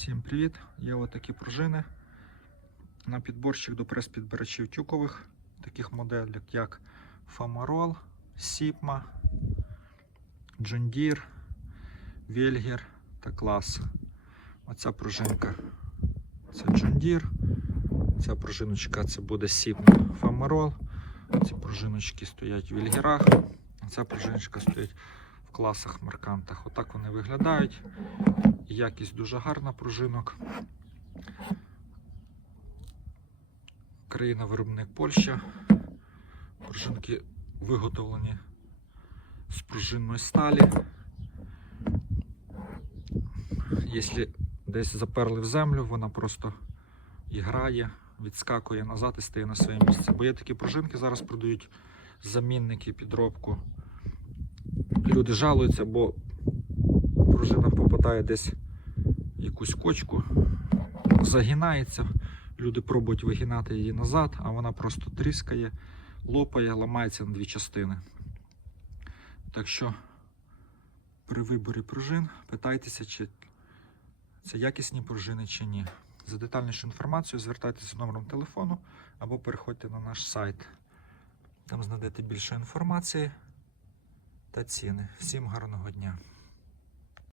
Всім привіт! Є отакі пружини на підборщик до прес-підбирачів тюкових, таких моделей, як Sigma, John Deere, Велгер та клас. Оця пружинка це Deere, ця пружиночка це буде Sigma Famarol. Ці пружиночки стоять в Вільгерах, ця пружиночка стоїть класах маркантах. Отак вони виглядають. Якість дуже гарна пружинок. Країна-виробник Польща. Пружинки виготовлені з пружинної сталі. Якщо десь заперли в землю, вона просто і грає, відскакує назад і стає на своє місце. Бо є такі пружинки, зараз продають замінники, підробку. Люди жалуються, бо пружина попадає десь в якусь кочку, загинається. Люди пробують вигинати її назад, а вона просто тріскає, лопає, ламається на дві частини. Так що при виборі пружин питайтеся, чи це якісні пружини чи ні. За детальнішу інформацію звертайтеся номером телефону або переходьте на наш сайт. Там знайдете більше інформації та ціни. Всім гарного дня!